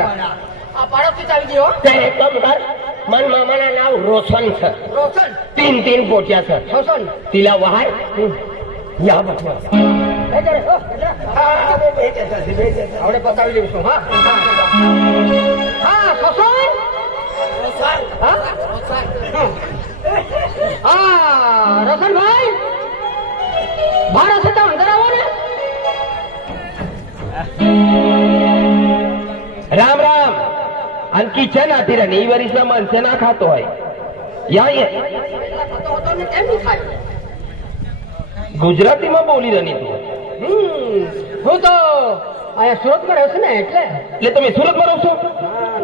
પાડા આ પાડોશી આવી ગયો એક કામ કર મન મામાના નામ રોશન છે રોશન तीन पोटिया सर રોશન तिला वहाय या बचवा આપણે બતાવી દઈશું હા હા રોશન હા રોશનભાઈ બહાર હશે તો અંદર આવો ને राम राम आणि किचन आती राणी वरिष्ठ माणसं ना खातो आहे या ये ગુજરાતીમાં બોલી રાની તું હું તો અહીંયા સુરતમાં રહ્યો છું ને એટલે તમે સુરતમાં રહો છો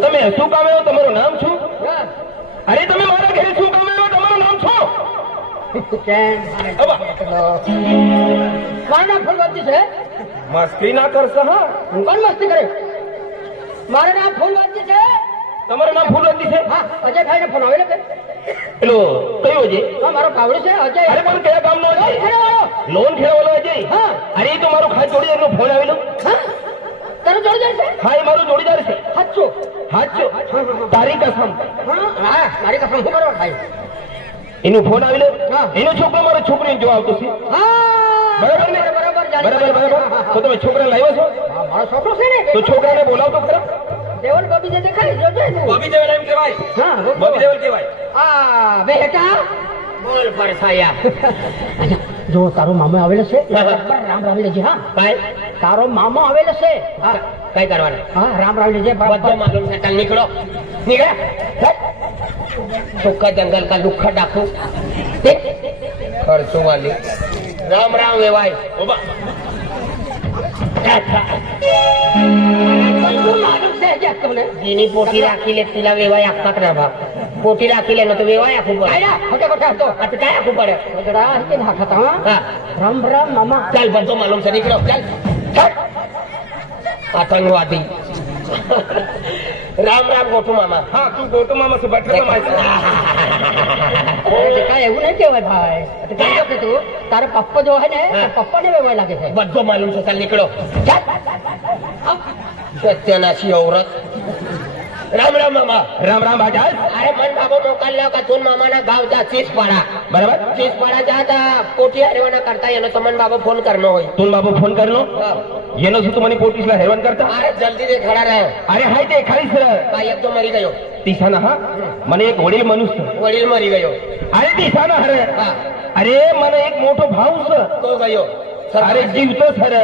તમે શું કામ આવ્યો તમારું નામ શું અરે તમે મારા ઘરે શું કામ આવ્યો તમારું નામ શું મારું નામ ફૂલવંતી છે મસ્તી ના કરશો હા હું કોણ મસ્તી કરે મારું નામ ફૂલવંતી છે તમારું નામ ફૂલવંતી છે હા અજયભાઈ ને ફોન આવેલો કે પેલો કયો છે હા મારો ભાવડો છે અજય અરે પણ કયા ગામનો લોન ખેડવાળો લોન ખેડવાળો અજય હા અરે એ તો મારો ખાસ જોડીદારનો ફોન આવેલો હા તારો જોડીદાર છે હા એ મારો જોડીદાર છે સાચું હાચો તારી કસમ હા મારી કસમ શું કરવા ભાઈ એનો ફોન આવેલો હા. એનો છોકરો મારો છોકરીને જોવા આવતો છે હા બરાબર ને બરાબર બરાબર તો તમે છોકરા લાવ્યો છો હા મારો છોકરો છે ને તો છોકરાને બોલાવતો ખરા દેવલ બબી જે દેખાય જોજે તું બોબી દેવલ એમ કહેવાય હા બોબી દેવલ કહેવાય આ બેટા બોલ પરસાયા જો તારો મામો આવેલો છે હા, હા. રામ રામ લેજે હા ભાઈ તારો મામો આવેલો છે હા કઈ કરવાનું હા રામ રામ લેજે બધો માલુમ છે ચાલ નીકળો નીકળ્યા સુખા જંગલ કા દુખા ડાકू ખર્ચો વાલી રામ રામ વેવાય ઓબા જેની પોટી રાખી લે પેલા વેવાય આખા ના ભાગ પોટી રાખી લે તો વેવાય આખું પડે કાંઈ આખું પડે હા રામ રામ મામા ચાલ બધો માલુમ છે નીકળો ચાલ આતંકવાદી રામ રામ ગોટુ મામા હા તું ગોટુ મામા છે બટકા કાંઈ એવું નહીં કહેવાય ભાઈ કહી કે તું તારો પપ્પા જો હે ને પપ્પા ને વેવાય લાગે છે બધો માલુમ છે ચાલ નીકળો સત્યનાશી ઔરત રામ રામ મામા રામ રામ બાજા અરે મન બાબો મોકલ્યો કે તું મામાના ગાવ જા ચીસ પાડા બરાબર ચીસ પાડા જાતા પોટી હરવાના કરતા એનો તમન બાબો ફોન કરનો હોય તું બાબો ફોન કરનો એનો શું તું મને પોટીસલા હેરવાન કરતા અરે જલ્દી દે ખડા રહે અરે હાય તે ખાલી સર ભાઈ એક તો મરી ગયો તીસાના હા મને એક વડીલ મનુષ્ય વડીલ મરી ગયો અરે તીસાના હરે અરે મને એક મોટો ભાવ છે તો ગયો અરે જીવતો સર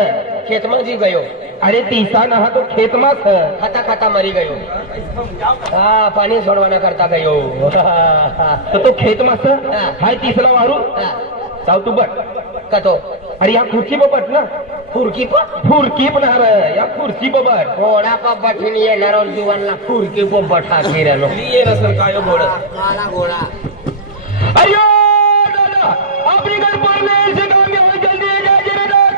ખેતમાં જીવ ગયો અરે તીસાના હા તો ખેતમાં છે ખાતા ખાતા મરી ગયો હા પાણી છોડવાના કરતા ગયો તો ખેતમાં છે હાય તીસલા વાળું સાવ તું બટ કતો અરે યા ખુરશી પર બટ ના ફુરકી પર ના રે યા ખુરશી પર બટ ઘોડા પર બઠીને એ નરોલ જીવનના ફુરકી પર બઠા કીરેનો લીએ રસલ કાયો ઘોડા કાલા ઘોડા અયો દાદા આપણી ઘર પર લે છે ગામ में हो जल्दी आ जाए रे दादा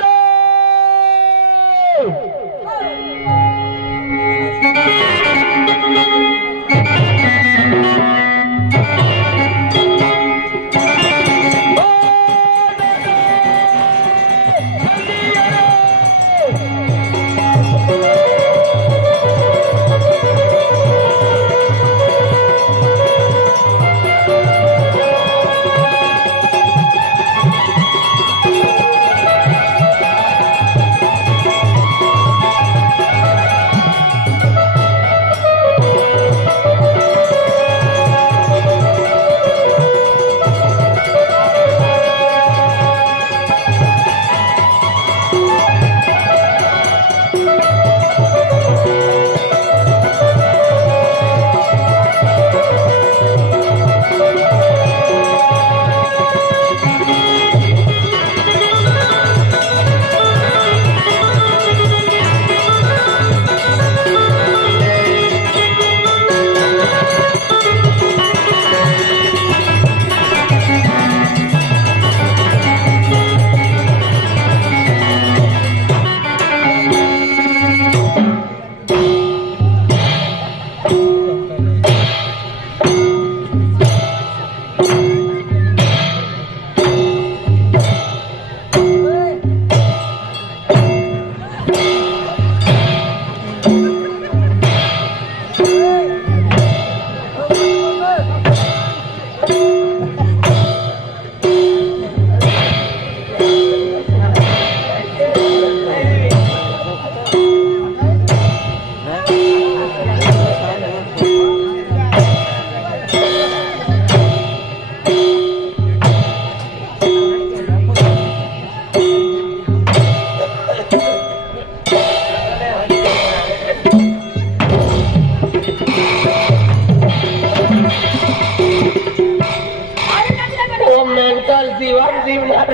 जीवन जीवनार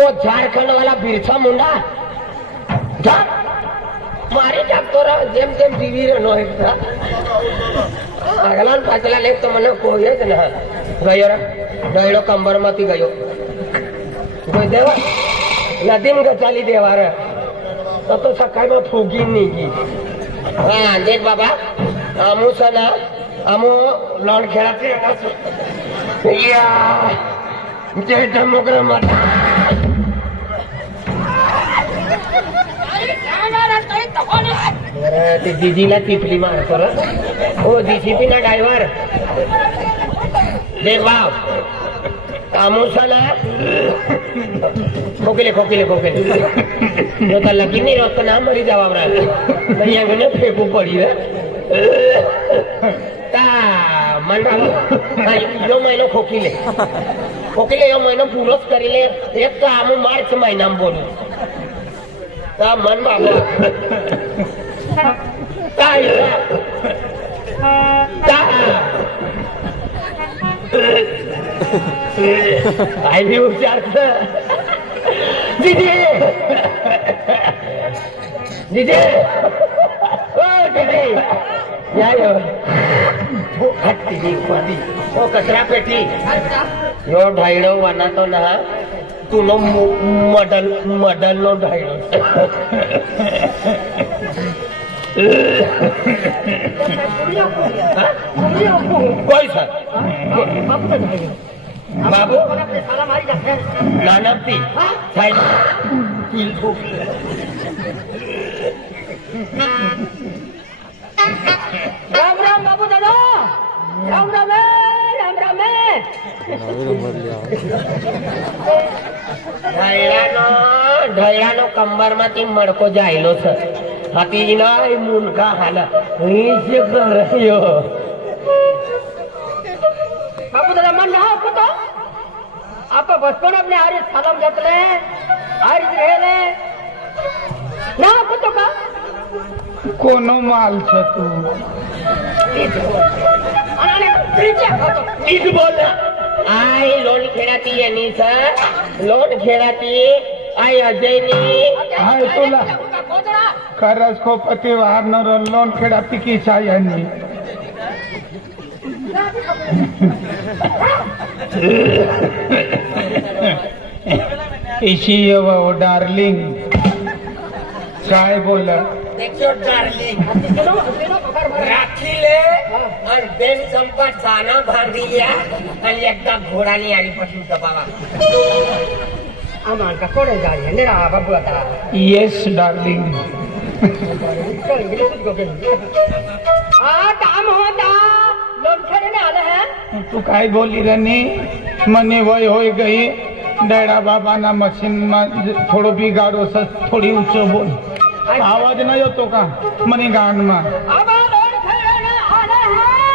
ओ झारखंड वाला बिरसा मुंडा जा મારી જાગતો રહો જેમ તેમ જીવી રહ્યો આગલા પાછલા લેખ તો મને કોઈ જ ના ગયો ગયડો કંબર માંથી ગયો કોઈ દેવા નદીમ ગચાલી દેવા રે તો સકાળમાં ફૂગી નહીં ગઈ હા દેખ બાબા અમુ છે ને અમુ લોન ખેડાતી યા જે જમોગ્ર માતા દીદીલા તીફલી માં કરો ઓ જીસીપી ના ડ્રાઈવર દેખ બાપ આમુસાના ખોકીલે ખોકીલે ખોકીલે જો તો લગી નહીં રોત તો ના મરી જવા અહીંયા ગણે ફેંકવું પડી તા મન જો મહિનો ખોકીલે એ મહિનો પૂરો જ કરી લે એક તો આમ માર્ચ મહિનામાં બોલું તા મન બાબા આવી ઉપચાર દીદી દીદી ઓ દીદી કચરા પેટી યો ઢાઈડો વાના તો ના તુનો મડલ નો ઢાઈડો કોઈ સર બાબુ નાનપથી રામ રામ બાબુ દાદા રામ રામ રામ રામ ઢળાનો કંબર માંથી મડકો જાયેલો છે હાથી ના મુનકા હાલા बाबू दादा मन ना होतो आप बचपन अपने आरे सालम जातले आरे रहेले ना होतो का कोनो माल છે તું અને ત્રીજા હોતો ઈજ બોલ આઈ લોન ખેડાતી એની સર લોન ખેડાતી આઈ અજયની હાય તુલા ખરસ કો પતિ વાર નો લોન ખેડા પીકી છાયાની इसी वो डार्लिंग काय बोला देखो डार्लिंग राखी ले और बेन संपत साना बांधी लिया और एकदा घोड़ा नहीं आई पशु दबावा आमान का कोड़े जा रही है मेरा बाबू दादा यस डार्लिंग आ काम होता लोन खेड़ने आले हैं तू काय बोली रनी मने वय होई गई डेड़ा बाबा ना मशीन में थोड़ो बिगाड़ो से थोड़ी ऊंचो बोल आवाज ना जो तो का मने गान में अब लोन खेड़ने आले हैं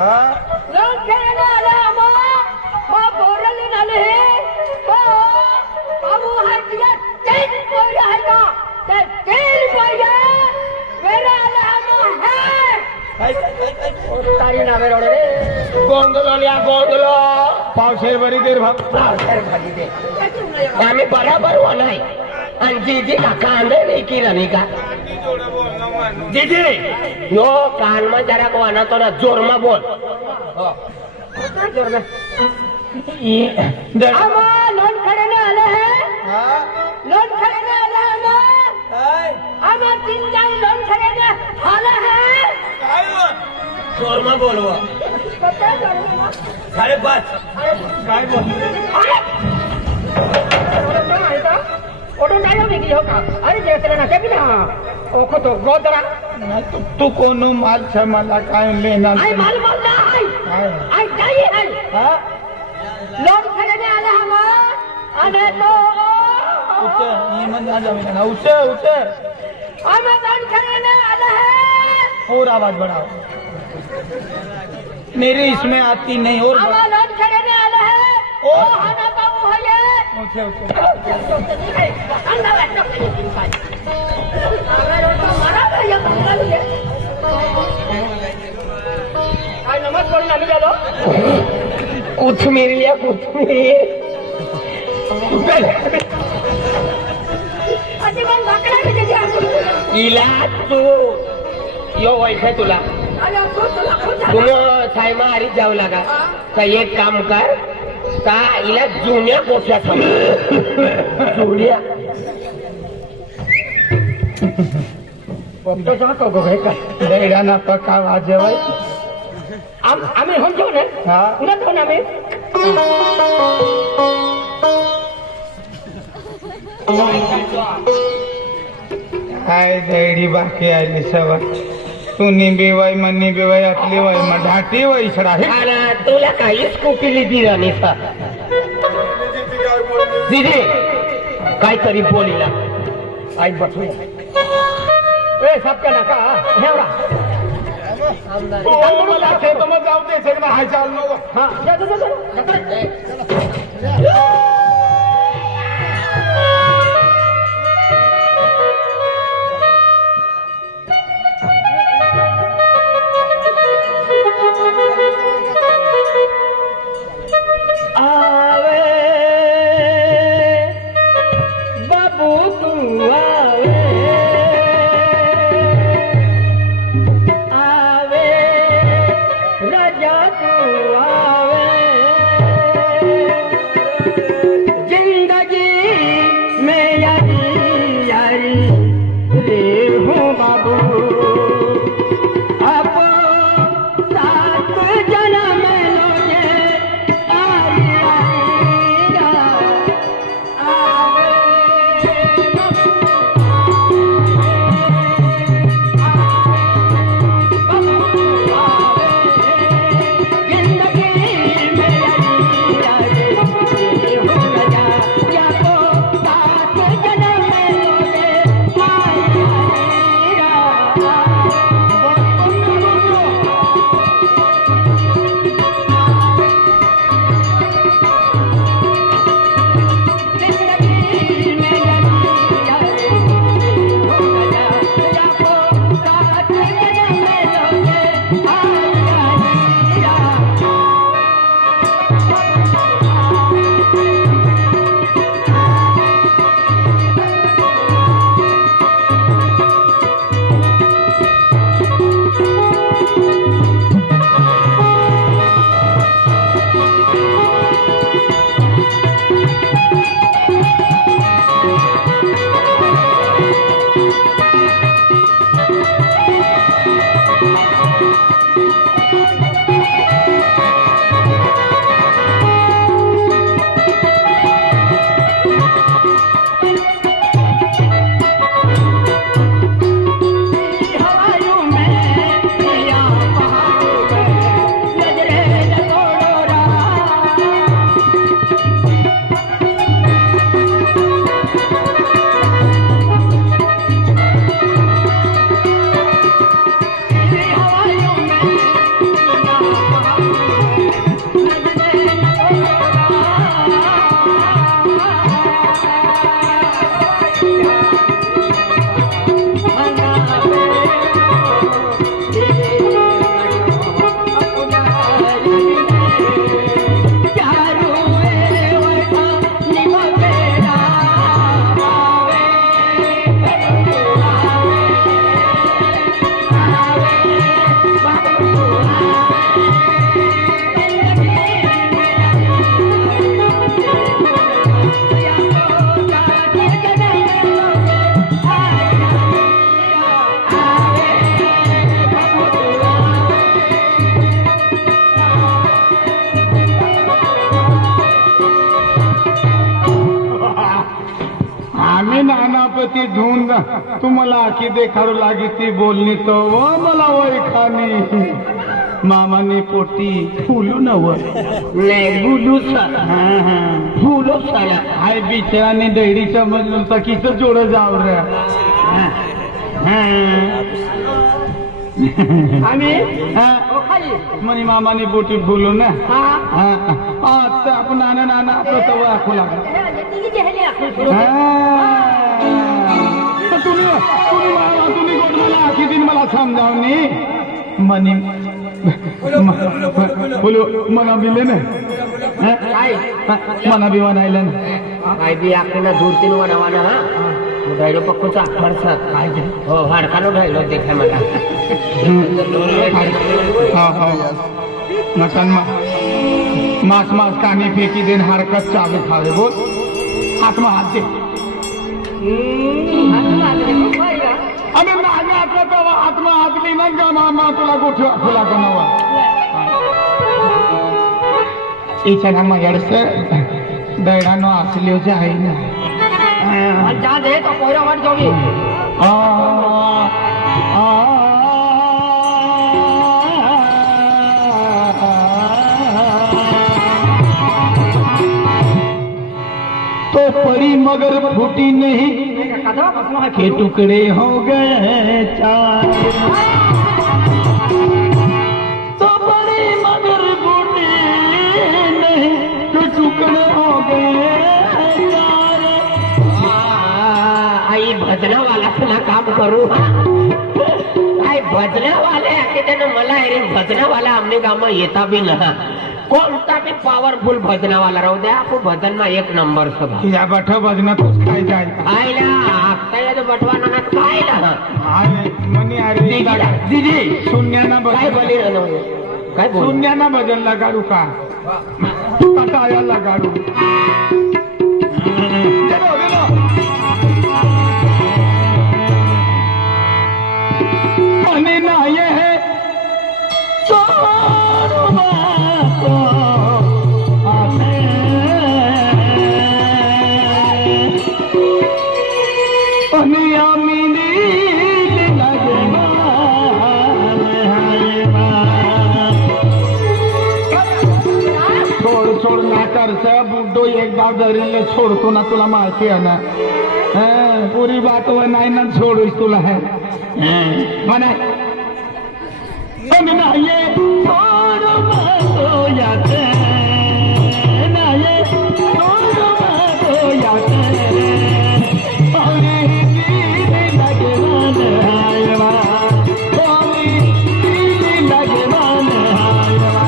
हां लोन खेड़ने आले हम वो बोरल नाले है तो बाबू है दिया तेल कोई है का तेल कोई है मेरा आले हम है तारी नावे रोडे रे गोंगलो लिया गोंगलो पावशेर बरी देर भाग आम्ही बराबर होणार आणि जीजी का कांदे विकी रमी का जीजी यो कान में जरा को आना तो ना जोर में बोल जोर में हम लोन खड़ने आले हैं लोन खड़ने आले हम 3 जान लोन खड़ने आले हैं जोर में बोलो 5:30 काय बोल ओडो नायो बिगली होका अरे जेसरे ना केबी ना ओखो तो गोदरा तू कोनो माल छे मला काय लेना आई माल माल ना आई जाई है हां लोन खड़ने आले हम अने तो उठे ये मन आ जावे ना उठे उठे हम लोन खड़ने आले हैं और आवाज बढ़ाओ मेरी इसमें आती नहीं और हम लोन खड़ने आले हैं ओ हना बाबू है ये उठे उठे अंदर बैठो अरे तो मारा भैया बंगला ले आई नमक बोलना मिला लो कोथमिरल्या कोथमीर अशी मग भाकऱ्या मी त्याची आणून. इला तू यो वैसे तुला अरे तू तुला खूप झालं. तुला सायमा हरीत जाऊ लागा तर एक काम कर का इला जुन्या कोठ्या जुन्या दैडाना पका वाजवाय आम्ही म्हणतो ना हा पुन्हा तो ना आम्ही काय दैडी बाकी आली सवा तुनी बेवाय मनी बेवाय आपली वाय मग ढाटी वैसडा आणि तुला काहीच कुपिली दिला निसा दिदी काहीतरी बोलीला आई बसूया ए सबका नका एवढा मला खेळ मग जाऊ दे ना हाय चालू नको हा जा, जा, जा, जा. आवे बाबू तू आवे आवे राजा तू आवे जिंदगी में यारी यारी रे हूँ बाबू आप सात जन्म लोगे आरी आरी आवे नानापती ढूंढ तुम्हाला आखी देखाडू लागी ती बोलणी तो व मला वय खानी मामाने पोटी फुलू नव गुलू फुलो साला हाय बिचाराने दैडीच्या मधून सखीच जोड जाव रे आम्ही म्हणे मामाने पोटी फुलू ना आता आपण नाना नाना आपलं तव आखू लागला तुम्ही गोड मला आखी दिन मला समजावणी म्हणे बोलो मला मिले ना काय मना बी वनायला काय बी आखरीना धूरतीन वनावाना हा ढायलो पक्कोचा फरसा काय हो हाडकानो ढायलो देखा मला हा हा नसन मास मास कानी फेकी देन हरकत चावे खावे बोल हात में हात दे अबे माझ्या हातला तर हात में हात ली ना का मामा तुला गोठवा खुला कनावा इच्छा माझ्यास दैडानो असली आहे ना जा दे तो कोयरा वाट जोगी तो परी मगर फूटी नहीं के टुकड़े हो गए चार तो परी मगर फूटी नहीं के टुकड़े हो गए चार आई भजना वाला ना काम करू आई भजना वाले त्यानं मला अरे भजना वाला आमने गाव येता बी ना कोणता बी पॉवरफुल भजना वाला राहू द्या आपण भजन ना एक नंबर सभा या बठ भजना तोच काय जाय आयला आता या बटवाना काय ना मनी अरे दीदी शून्याना काय बदल बोली काय बोल शून्याना बदल लगाडू का कटाया लगाडू मनी ना ये है छोड़ ना कर से बुड्ढो एक बार धरीले छोड़तो ना तुला माहिती आहे ना पूरी बात व नाही ना छोड़ू तुला है मना ना ये छोड़ो तो याते ना ये छोड़ो तो याते अरे दिल लगे मन आयवा अरे दिल लगे मन आयवा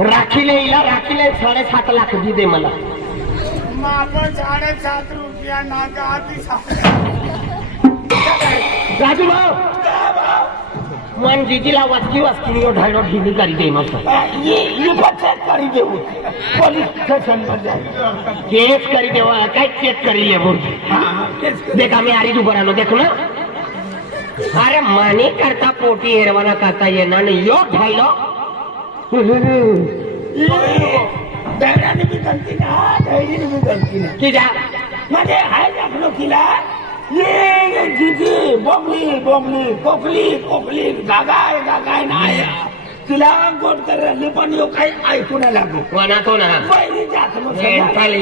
राखीले 7.5 लाख दे मला 7.5 रुपया नाका राजू भाऊ मन जीजीला वाचकी वाचकी ढाळो ढिली करी दे मग करी देऊ पोलीस स्टेशन पर जाए केस करी देवा काय चेक करी ले बोल देखा मी आरी उभं राहिलो देखो ना अरे माने करता पोटी हेरवाना करता येणार नाही यो ढाळो दैराने भी गलती ना धैर्य भी गलती ना किजा म्हणजे हाय दाखलो किला ये जीजी बोंबली कोकली गागाय नाही तिला गोट कर रही पण यो काही ऐकू नाही लागू वना तो ना पहिली जात मग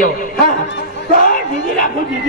यो हा तर जीजी लागू जीजी